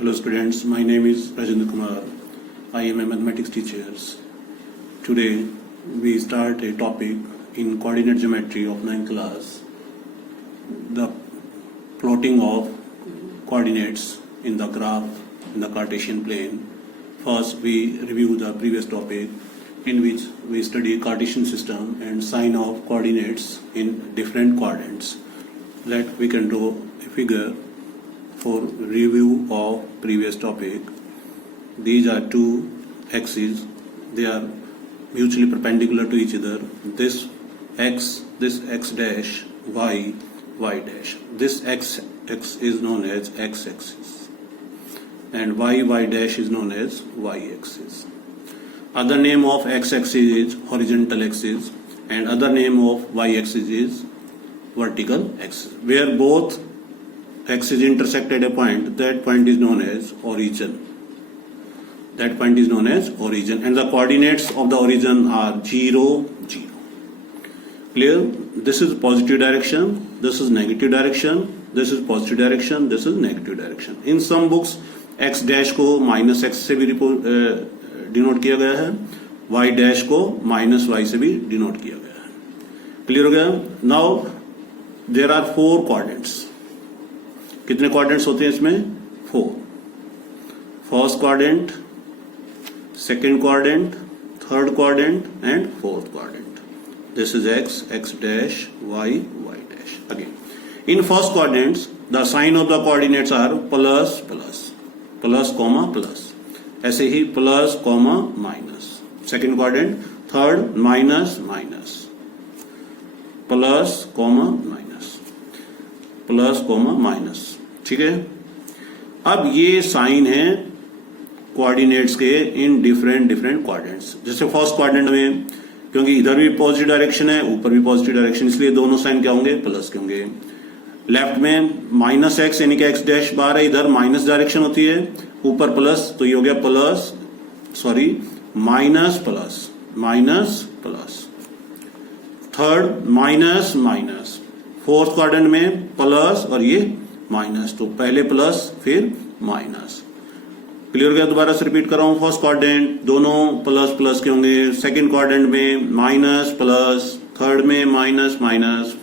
Hello students, my name is Rajendra Kumar. I am a mathematics teacher. Today we start a topic in coordinate geometry of 9th class, the plotting of coordinates in the graph in the Cartesian plane. First we review the previous topic in which we study Cartesian system and sign of coordinates in different quadrants. That we can draw a figure for review of previous topic. These are two axes, they are mutually perpendicular to each other. This x dash, y dash. This x is known as x axis and y dash is known as y axis. Other name of x axis is horizontal axis and other name of y axis is vertical axis. Where both axes intersect at a point, that point is known as origin. That point is known as origin and the coordinates of the origin are 0, 0. Clear? This is positive direction, this is negative direction, this is positive direction, this is negative direction. In some books x dash को minus x से भी denote किया गया है, y dash को minus y से भी denote किया गया है. क्लियर हो गया? Now there are 4 quadrants. कितने क्वाड्रेंट्स होते हैं इसमें? 4. First quadrant, second quadrant, third quadrant and fourth quadrant. This is x dash, y dash. Again, in first quadrants the sign of the coordinates are plus comma plus. ऐसे ही plus comma minus. Second quadrant, third minus plus comma minus. ठीक है. अब ये sign है coordinates के इन different quadrants. जैसे फर्स्ट क्वाड्रेंट में, क्योंकि इधर भी पॉजिटिव डायरेक्शन है, ऊपर भी पॉजिटिव डायरेक्शन, इसलिए दोनों साइन क्या होंगे? प्लस के होंगे. लेफ्ट में माइनस एक्स यानी कि एक्स डैश बार है, इधर माइनस डायरेक्शन होती है, ऊपर प्लस, तो ये हो गया minus plus. Third minus. Fourth quadrant में प्लस और ये माइनस, तो पहले प्लस फिर माइनस. क्लियर हो गया? दोबारा से रिपीट कर रहा हूं. फर्स्ट क्वाड्रेंट दोनों प्लस के होंगे, सेकंड क्वाड्रेंट में माइनस प्लस, थर्ड में माइनस,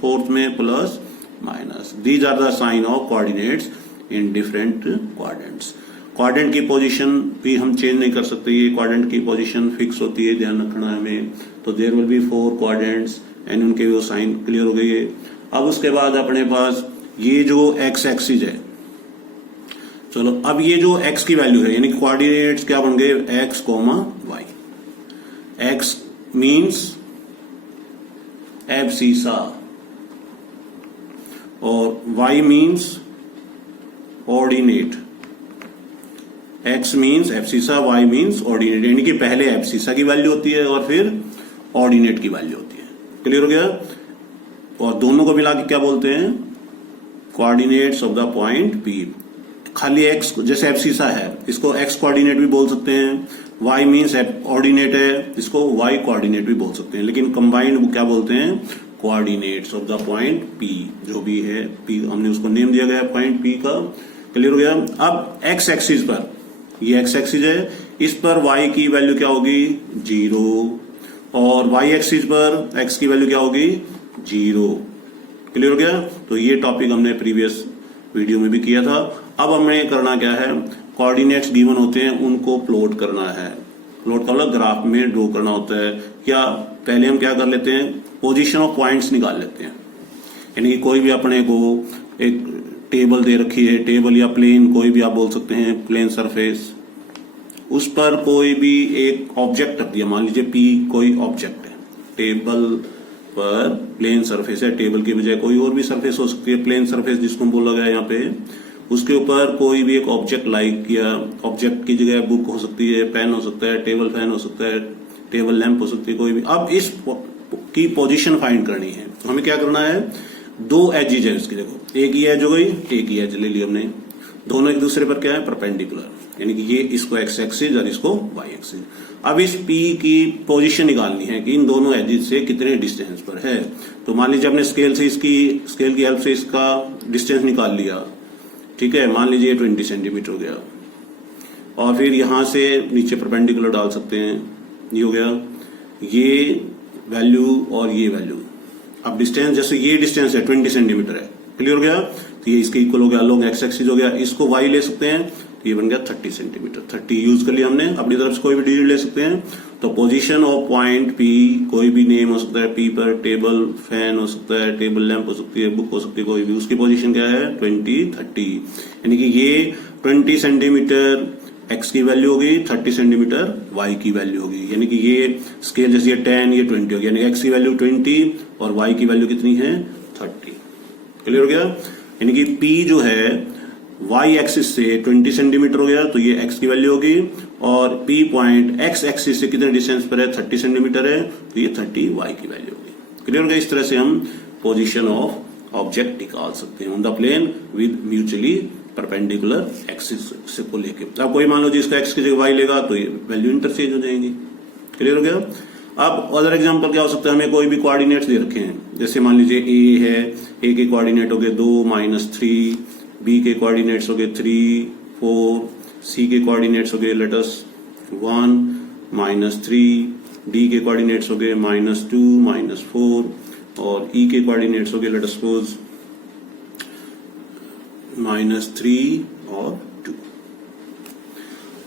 फोर्थ में plus minus. These are the sign of coordinates in different quadrants. Quadrant की पोजीशन भी हम चेंज नहीं कर सकते, ये क्वाड्रेंट की पोजीशन फिक्स होती है, ध्यान रखना है हमें. तो there will be 4 quadrants and उनके वो साइन क्लियर हो गई है. अब उसके बाद अपने पास ये जो x एक्सिस है, चलो अब ये जो x की वैल्यू है यानी कोऑर्डिनेट्स क्या बन गए? x, y. x means abscissa और y means ordinate. x means abscissa, y means ordinate, यानी कि पहले एब्सिसा की वैल्यू होती है और फिर ऑर्डिनेट की वैल्यू होती है. क्लियर हो गया? और दोनों को मिला के क्या बोलते हैं? Coordinates of the point P. खाली x जैसे एब्सिसा है, इसको x कोऑर्डिनेट भी बोल सकते हैं, y मीन्स ऑर्डिनेट है, इसको y कोऑर्डिनेट भी बोल सकते हैं, लेकिन कंबाइंड क्या बोलते हैं? Coordinates of the point P. जो भी है P, हमने उसको नेम दिया गया पॉइंट P का. क्लियर हो गया? अब x एक्सिस पर, ये x एक्सिस है, इस पर y की वैल्यू क्या होगी? 0. और y एक्सिस पर x की वैल्यू क्या होगी? 0. क्लियर हो गया? तो ये टॉपिक हमने प्रीवियस वीडियो में भी किया था. अब हमें करना क्या है? कोऑर्डिनेट्स गिवन होते हैं, उनको प्लॉट करना है. प्लॉट का मतलब ग्राफ में ड्रॉ करना होता है. क्या पहले हम क्या कर लेते हैं? पोजीशन ऑफ पॉइंट्स निकाल लेते हैं. यानी कि कोई भी अपने को एक टेबल दे रखी है, टेबल या प्लेन, कोई भी आप बोल सकते हैं, प्लेन सरफेस, उस पर कोई भी एक ऑब्जेक्ट रख दिया. मान लीजिए P कोई ऑब्जेक्ट है, टेबल पर प्लेन सरफेस है, टेबल की बजाय कोई और भी सरफेस हो सकती है, प्लेन सरफेस जिसको हम बोला गया यहाँ पे, उसके ऊपर कोई भी एक ऑब्जेक्ट लाइक किया. ऑब्जेक्ट की जगह बुक हो सकती है, पेन हो सकता है, टेबल फैन हो सकता है, टेबल लैंप हो सकती है, कोई भी. अब इस की पोजीशन फाइंड करनी है, तो हमें क्या करना है? 2 एजेस है इसकी. देखो, एक ही एज हो गई, एक ही एज ले ली हमने, दोनों एक दूसरे पर क्या है? परपेंडिकुलर, यानी कि ये इसको x एक्सिस और इसको y एक्सिस. अब इस P की पोजीशन निकालनी है कि इन दोनों एजेस से कितने डिस्टेंस पर है. तो मान लीजिए आपने स्केल की हेल्प से इसका डिस्टेंस निकाल लिया. ठीक है, मान लीजिए 20 सेंटीमीटर हो गया. और फिर यहाँ से नीचे परपेंडिकुलर डाल सकते हैं। ये हो गया ये वैल्यू और ये वैल्यू। अब डिस्टेंस, जैसे ये डिस्टेंस है 20 सेंटीमीटर है, क्लियर हो गया, तो ये इसके इक्वल हो गया, लॉन्ग एक्स एक्सिस हो गया। इसको वाई ले सकते हैं तो ये बन गया 30 सेंटीमीटर। 30 यूज कर लिया हमने, अपनी तरफ से कोई भी डिजिट ले सकते हैं। तो पोजीशन ऑफ पॉइंट पी, कोई भी नेम हो सकता है, पी पर टेबल फैन हो सकता है, टेबल लैंप हो सकती है, बुक हो सकती है, कोई भी, उसकी पोजीशन क्या है 20, 30। यानी कि ये 20 सेंटीमीटर एक्स की वैल्यू होगी, 30 सेंटीमीटर वाई की वैल्यू होगी। यानी कि ये स्केल जैसे ये 10 ये 20 होगी, यानी एक्स की वैल्यू 20 और वाई की वैल्यू कितनी है 30। क्लियर हो गया। यानी कि P जो है वाई एक्सिस से 20 सेंटीमीटर हो गया, तो ये एक्स की वैल्यू होगी, और P पॉइंट एक्स एक्सिस से कितने डिस्टेंस पर है 30 सेंटीमीटर है, तो ये 30 वाई की वैल्यू होगी। क्लियर हो गया। इस तरह से हम पोजीशन ऑफ ऑब्जेक्ट निकाल सकते हैं on the plane with mutually perpendicular axis से को लेके। अब कोई मान लो जी इसका एक्स की जगह वाई लेगा तो ये वैल्यू इंटरचेंज हो जाएंगी। क्लियर हो गया। अब अदर एग्जांपल क्या हो सकता है, हमें कोई भी कोऑर्डिनेट्स दे रखे हैं, जैसे मान लीजिए ए है, ए के कोऑर्डिनेट हो गए 2 -3, बी के कोऑर्डिनेट्स हो गए 3, 4, सी के कोऑर्डिनेट्स हो गए लेट अस 1, -3, डी के कोऑर्डिनेट्स हो गए -2, -4, और ई के कोऑर्डिनेट्स हो गए लेट अस सपोज -3 और 2।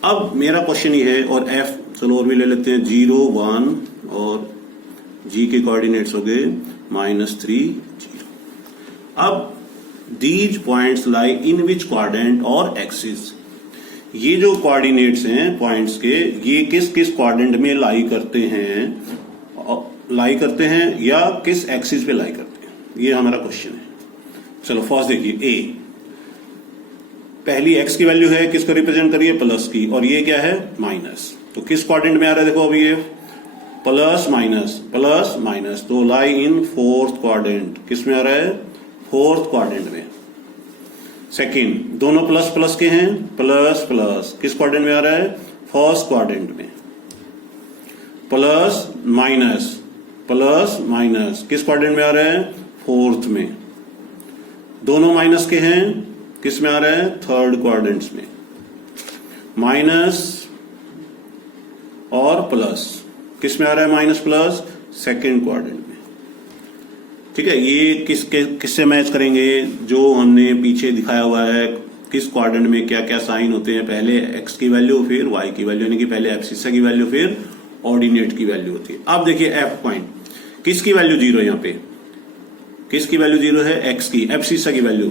अब मेरा क्वेश्चन ये है, और एफ चलो और भी ले लेते हैं, 0, 1, और जी के कोऑर्डिनेट्स हो गए -3, 0। अब these points lie in which quadrant और एक्सिस, ये जो कोऑर्डिनेट्स हैं पॉइंट्स के, ये किस किस क्वाड्रेंट में लाई करते हैं या किस एक्सिस पे लाई करते हैं, ये हमारा क्वेश्चन है। चलो फर्स्ट देखिए, ए पहली एक्स की वैल्यू है, किसको रिप्रेजेंट करिए प्लस की, और ये क्या है माइनस, तो किस क्वाड्रेंट में आ रहा है देखो अभी ये प्लस माइनस, तो लाई इन फोर्थ क्वाड्रेंट, किस में आ रहा है फोर्थ क्वाड्रेंट में। सेकंड, दोनों प्लस प्लस के हैं, प्लस किस क्वाड्रेंट में आ रहा है फर्स्ट क्वाड्रेंट में। प्लस माइनस किस क्वाड्रेंट में आ रहा है फोर्थ में। दोनों माइनस के हैं, किस में आ रहा है थर्ड क्वाड्रेंट्स में। माइनस और प्लस किस में आ रहा है माइनस प्लस सेकंड क्वाड्रेंट में। ठीक है, ये किससे मैच करेंगे, जो हमने पीछे दिखाया हुआ है किस क्वाड्रेंट में क्या क्या साइन होते हैं, पहले एक्स की वैल्यू फिर वाई की वैल्यू, यानी कि पहले एब्सिसा की वैल्यू फिर ऑर्डिनेट की वैल्यू होती है। अब देखिए एफ पॉइंट, किसकी वैल्यू 0 है, यहाँ पे किसकी वैल्यू 0 है एक्स की, एब्सिसा की value.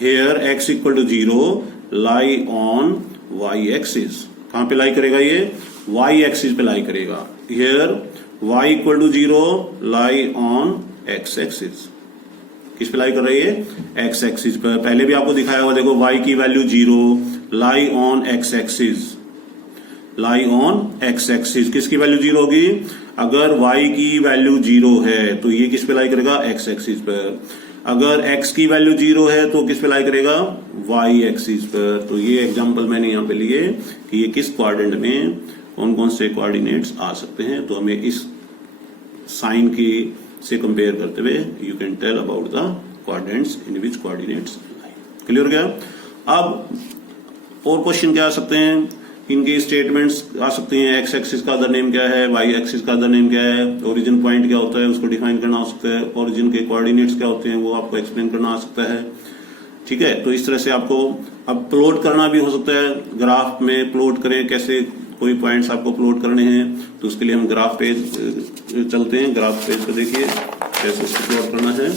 Here X equal to 0 lie on Y axis, कहां पे लाई करेगा ये वाई एक्सिस पे लाई करेगा। Here y equal to 0 lie on X axis, किस पे लाई कर रही है एक्स एक्सिस पर। पहले भी आपको दिखाया हुआ, देखो y की value 0 lie on X axis, किसकी वैल्यू 0 होगी, अगर y की वैल्यू 0 है तो ये किस पे लाई करेगा एक्स एक्सिस पर। अगर x की वैल्यू 0 है तो किस पे लाई करेगा y एक्सिस पर। तो ये एग्जांपल मैंने यहां पे लिए कि ये किस क्वाड्रेंट में कौन कौन से कोऑर्डिनेट्स आ सकते हैं, तो हमें इस साइन की से कंपेयर करते हुए you can tell about the quadrants in which coordinates lie. Clear हो गया। अब और क्वेश्चन क्या आ सकते हैं, इनके स्टेटमेंट्स आ सकते हैं, एक्स एक्सिस का अदर नेम क्या है, वाई एक्सिस का अदर नेम क्या है, ओरिजिन पॉइंट क्या होता है उसको डिफाइन करना हो सकता है, ओरिजिन के कोऑर्डिनेट्स क्या होते हैं वो आपको एक्सप्लेन करना आ सकता है। ठीक है, तो इस तरह से आपको अब प्लॉट करना भी हो सकता है, ग्राफ में प्लॉट करें कैसे, कोई पॉइंट्स आपको प्लॉट करने हैं तो उसके लिए हम ग्राफ पेज चलते हैं। ग्राफ पेज को देखिए कैसे इसको प्लॉट करना है।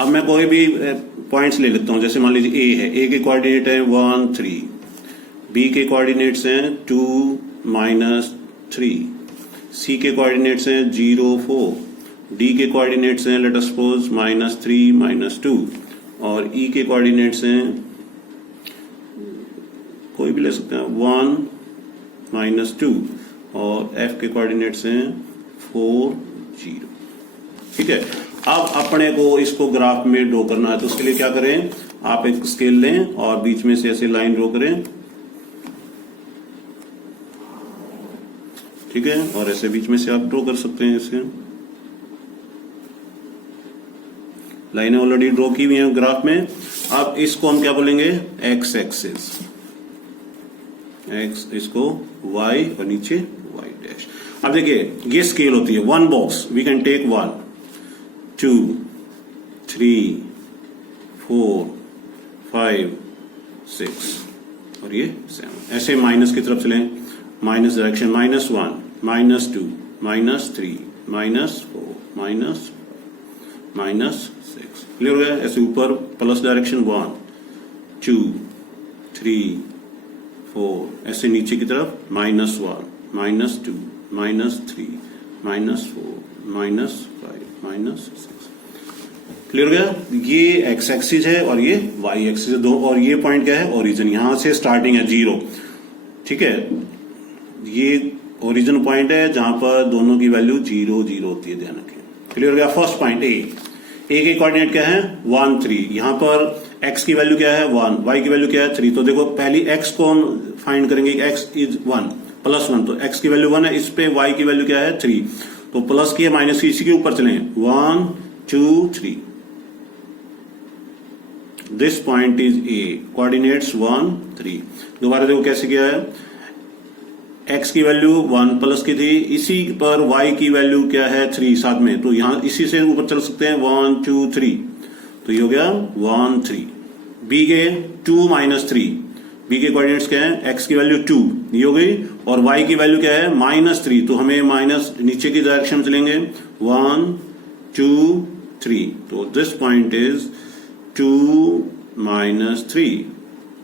अब मैं कोई भी पॉइंट्स ले लेता हूं, जैसे मान लीजिए ए है, ए के कोऑर्डिनेट है 1, 3, बी के कोऑर्डिनेट्स हैं 2, -3, सी के कोऑर्डिनेट्स हैं 0, 4, डी के कोऑर्डिनेट्स हैं लेट अस सपोज -3, -2, और ई के कोऑर्डिनेट्स हैं कोई भी ले सकते हैं 1, -2, और एफ के कोऑर्डिनेट्स हैं 4, 0। ठीक है, अब अपने को इसको ग्राफ में ड्रॉ करना है, तो उसके लिए क्या करें, आप एक स्केल लें और बीच में से ऐसे लाइन ड्रॉ करें। ठीक है, और ऐसे बीच में से आप ड्रॉ कर सकते हैं इसे। लाइनें ऑलरेडी ड्रॉ की हुई हैं ग्राफ में। अब इसको हम क्या बोलेंगे, एक्स एक्सिस, एक्स, इसको वाई और नीचे वाई डैश। अब देखिए ये स्केल होती है, one box we can take 1 2 3 4 5 6 और ये 7। ऐसे माइनस की तरफ चलें, माइनस डायरेक्शन, -1 -2 -3 -4 -6। क्लियर हो गया। ऐसे ऊपर प्लस डायरेक्शन 1 2 3 4, ऐसे नीचे की तरफ -1 -2 -3 -4 -5 -6। क्लियर हो गया। ये एक्स एक्सिस है और ये वाई एक्सिस है दो, और ये पॉइंट क्या है, ओरिजिन। यहां से स्टार्टिंग है 0, ठीक है। ये ओरिजिन पॉइंट है जहां पर दोनों की वैल्यू 0 0 होती है, ध्यान रखें। क्लियर हो गया। फर्स्ट पॉइंट ए के कोऑर्डिनेट क्या है 1 3, यहां पर x की वैल्यू क्या है 1, y की वैल्यू क्या है 3। तो देखो पहली x को हम फाइंड करेंगे, x इज 1 +1, तो x की वैल्यू 1 है, इस पे y की वैल्यू क्या है 3। तो प्लस की है माइनस की, इसी के ऊपर चलें 1 2 3। This point is a, coordinates 1 3। दोबारा देखो कैसे किया है, x की वैल्यू 1 प्लस की थी, इसी पर y की वैल्यू क्या है 3 साथ में, तो यहां इसी से ऊपर चल सकते हैं 1 2 3। तो ये हो गया 1 3। b के 2 -3, b के कोऑर्डिनेट्स क्या है, x की वैल्यू 2 ये हो गई, और y की वैल्यू क्या है -3। तो हमें माइनस नीचे की डायरेक्शन में चलेंगे 1 2 3। तो दिस पॉइंट इज 2 -3।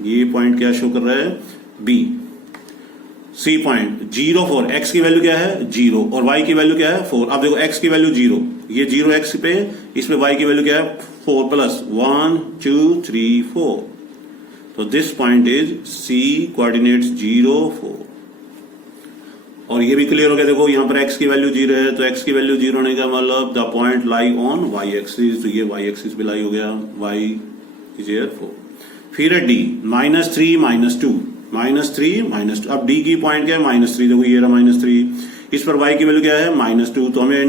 ये पॉइंट क्या शो कर रहा है b। सी पॉइंट 0 4, x की वैल्यू क्या है 0 और y की वैल्यू क्या है 4। अब देखो x की वैल्यू 0, ये 0 x पे, इसमें y की वैल्यू क्या है 4 प्लस 1 2 3 4। तो this point is C, coordinates 0 4। और ये भी क्लियर हो गया। देखो यहां पर x की वैल्यू 0 है, तो x की वैल्यू 0 होने का मतलब the point lie on y axis, तो ये y एक्सिस पे लाई हो गया, y इज हियर 4। फिर है D -3 -2, -3 -2। अब D की पॉइंट क्या है -3, देखो ये रहा -3, इस पर y की वैल्यू क्या है -2। तो हमें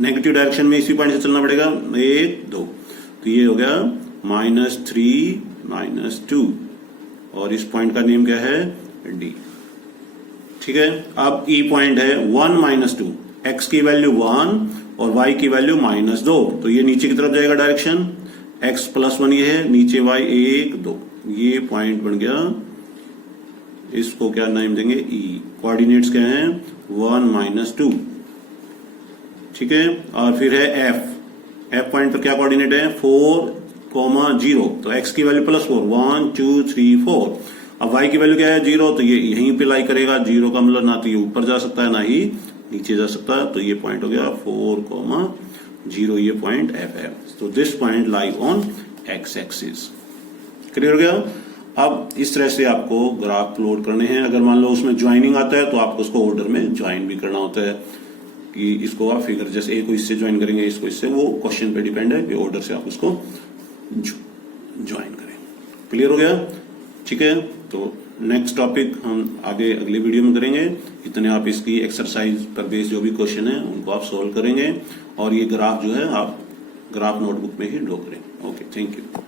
नेगेटिव डायरेक्शन में इसी पॉइंट से चलना पड़ेगा 1 2। तो ये हो गया -3 -2, और इस पॉइंट का नेम क्या है D, ठीक है। अब E पॉइंट है 1 -2, x की वैल्यू 1 और y की वैल्यू -2। तो ये नीचे की तरफ जाएगा डायरेक्शन, x +1 ये है, नीचे y 1 2। ये पॉइंट बन गया, इसको क्या नाम देंगे E। कोऑर्डिनेट्स क्या हैं 1 -2, ठीक है। और फिर है F पॉइंट पर क्या कोऑर्डिनेट है 4 0। तो x की वैल्यू +4 1 2 3 4। अब y की वैल्यू क्या है 0, तो ये यहीं पे लाई करेगा। 0 का मतलब ना तो ये ऊपर जा सकता है ना ही नीचे जा सकता है, तो ये पॉइंट हो गया 4 0, ये पॉइंट F है। तो this point lie on x axis. Clear हो गया। अब इस तरह से आपको ग्राफ प्लॉट करने हैं। अगर मान लो उसमें ज्वाइनिंग आता है तो आपको उसको ऑर्डर में ज्वाइन भी करना होता है, कि इसको आप फिगर जैसे ए को इससे ज्वाइन करेंगे, इसको इससे, वो क्वेश्चन पे डिपेंड है कि ऑर्डर से आप उसको ज्वाइन करें। क्लियर हो गया, ठीक है। तो नेक्स्ट टॉपिक हम आगे अगले वीडियो में करेंगे। इतने आप इसकी एक्सरसाइज पर बेस जो भी क्वेश्चन है उनको आप सोल्व करेंगे, और ये ग्राफ जो है आप ग्राफ नोटबुक में ही ड्रॉ करेंगे। Okay, thank you.